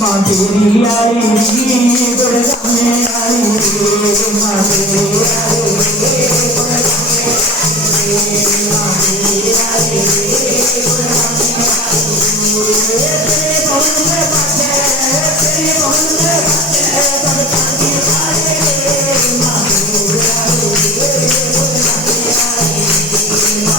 माँ तेरी आई गुड़गाँव में आई माँ तेरी आई माँ तेरी आई तेरे पवन में बाटे तेरे पवन में बाटे सब शांति आए माँ तेरी आई माँ तेरी आई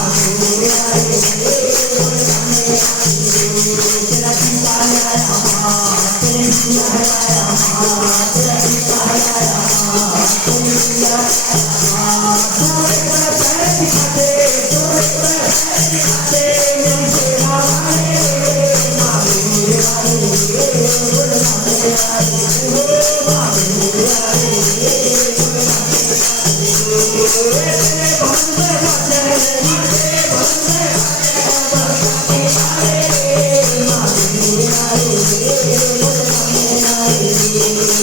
तेरा चिंता आया माँ तेरे चिंता आया माँ तेरा चिंता आया माँ तेरी चिंता आया माँ तू एक बार पैर दिखाते तू एक बार पैर दिखाते मेरी सेवा वाले माँ मेरी आई गुड़गाँव में आई माँ मेरी आई तेरे भवन में बाटे तेरे भवन में बाटे माँ मेरी आई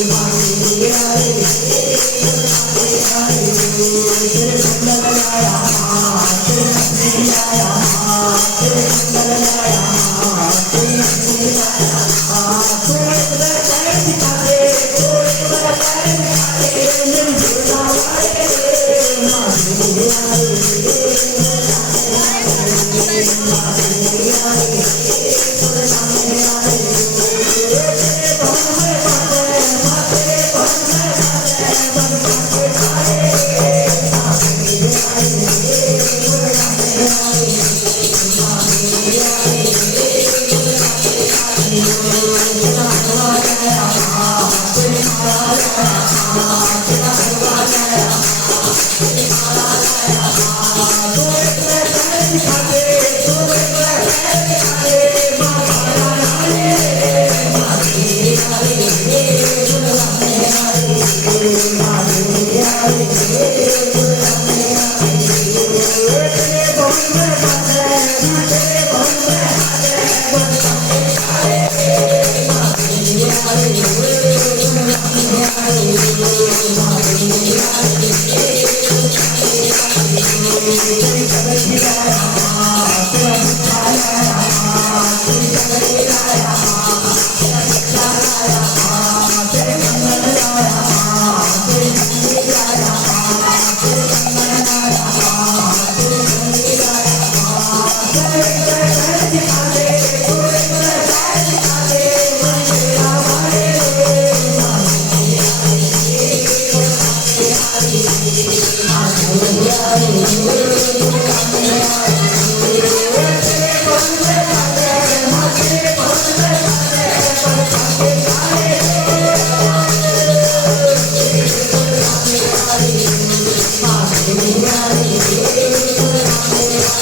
माँ मेरी आई तेरे सुंदर लगाया माँ तेरे नजरे आया माँ तेरे सुंदर लगाया माँ तेरे नजरे आया माँ तू एक बार पैर दिखाते तू एक बार पैर दिखाते मेरी सेवा वाले माँ मेरी आई सामने आई तेरे भवन में बाटे तेरे भवन में बाटे सब बाटे खाए माँ मेरी आई गुड़गाँव में आई माँ मेरी आई तेरा हलवा लाया माँ तेरी माला लाया माँ तेरा हलवा लाया माँ तेरी माला लाया माँ तू एक बार पैर दिखाते तू एक बार पैर दिखाते माँ माला लाए माँ मेरी आई गुड़गाँव में आई माँ मेरी आई गुड़गाँव में आई तेरे भवन में बाटे तेरे भवन में बाटे बस बाटे खाए माँ मेरी आई गुड़गाँव में आई माँ मेरी आई तेरी कगली लाया माँ तेरा मीठा लाया माँ तेरी कगली लाया माँ तेरा मीठा लाया माँ तेरे कंगन लाया माँ तेरी कंगनी लाया माँ तेरे कंगन लाया माँ तेरी कंगनी लाया माँ तू एक बार पैर दिखाते तू एक बार पैर दिखाते मेरी सेवा वाले माँ मेरी माँ मेरी आई गुड़गाँव में आई तेरे भवन में बाटे माँ तेरे भवन में बाटे सब बाटे खाए गुड़गाँव में आई माँ मेरी आई गुड़गाँव में आई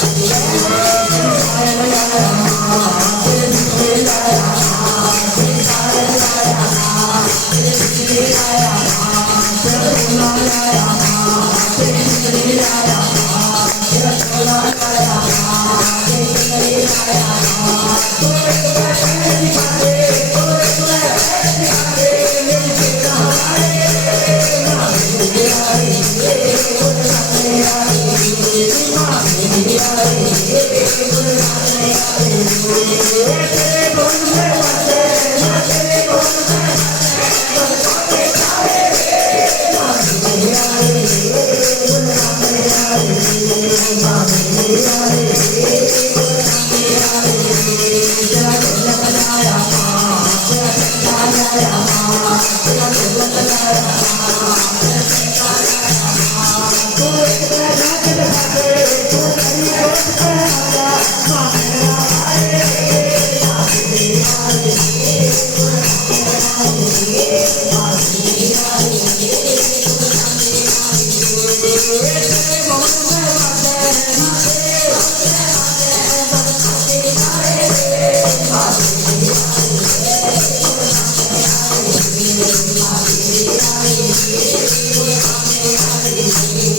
पायल लाया माँ तेरे बिछड़े लाया माँ तेरी पायल लाया माँ तेरे बिछड़े लाया माँ तेरा झोला लाया माँ तेरी बिछड़े लाया माँ तेरा झोला लाया माँ तेरी बिछड़े लाया माँ तू एक बार पैर दिखाते तू एक बार पैर दिखाते मेरी सेवा वाले माँ मेरी आई गुड़गाँव में आई माँ मेरी आई गुड़गाँव में आई तेरे भवन में बाटे तेरे भवन में बाटे सब बाटे खाए माँ मेरी आई गुड़गाँव में आई माँ मेरी आई गुड़गाँव में आई तेरा ढोलक लाया माँ तेरा चंदा लाया माँ तेरा ढोलक लाया माँ तेरा चंदा लाया माँ तू एक बार नाच दिखाते तू मेरी गोद में आजा माँ मेरा आई माँ मेरी आई गुड़गाँव में आई